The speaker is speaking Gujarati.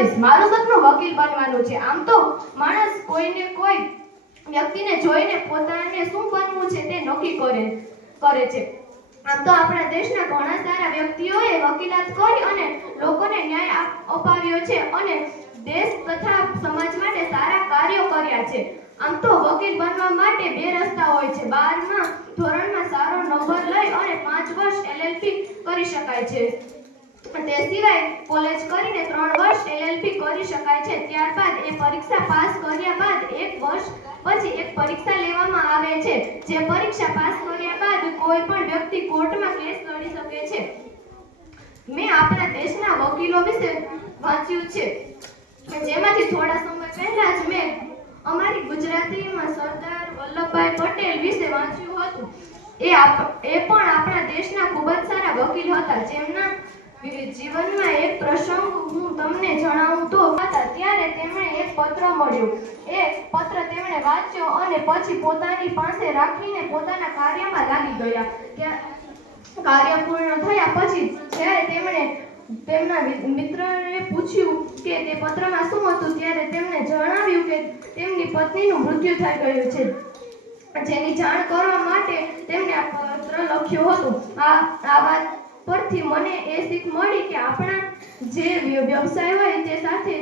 કરીશ। મારું સપનું વકીલ બનવાનું છે। આમ તો માણસ કોઈને કોઈ વ્યક્તિને જોઈને પોતાને શું બનવું છે તે નક્કી કરે છે। આમ તો આપણા દેશના ઘણા સારા વ્યક્તિઓએ વકીલાત કરી અને લોકોને ન્યાય અપાવ્યો છે અને દેશ તથા સમાજ માટે સારા કાર્યો કર્યા છે। આમ તો વકીલ બનવા માટે બે રસ્તા હોય છે। 12મા ધોરણમાં સારો નંબર લઈ અને 5 વર્ષ LLB કરી શકાય છે। તે સિવાય કોલેજ કરીને 3 વર્ષ LLB કરી શકાય છે। ત્યારબાદ એ પરીક્ષા પાસ કર્યા બાદ 1 વર્ષ પછી એક પરીક્ષા લેવામાં આવે છે। જે પરીક્ષા પાસ કર્યા બાદ કોઈ પણ વ્યક્તિ કોર્ટમાં કેસ લડી શકે છે। મેં આપણા દેશના વકીલો વિશે વાંચ્યું છે, જેમાંથી થોડા સમય પહેલા જ મેં અમારી ગુજરાતીમાં સરદાર વલ્લભભાઈ પટેલ વિશે વાંચ્યું હતું। એ પણ આપણા દેશના ખૂબ જ સારા વકીલ હતા। જેમના જીવનમાં એક પ્રસંગ હું તમને જણાવું તો હતા ત્યારે તેમણે એક પત્ર મળ્યો। એ પત્ર તેમણે વાંચ્યો અને પછી પોતાની પાસે રાખીને પોતાના કાર્યમાં લાગી ગયા। કાર્ય પૂર્ણ થયા પછી જ્યારે તેમણે તેમના મિત્રને પૂછ્યું કે તે પત્રમાં શું હતું, ત્યારે તેમણે જણાવ્યું કે તેમની પત્નીનું મૃત્યુ થઈ ગયું છે, જેની જાણ કરવા માટે તેમણે આ પત્ર લખ્યું હતું। આ વાત પરથી મને એ શીખ મળી કે આપણા જે વ્યવસાય હોય તે સાથે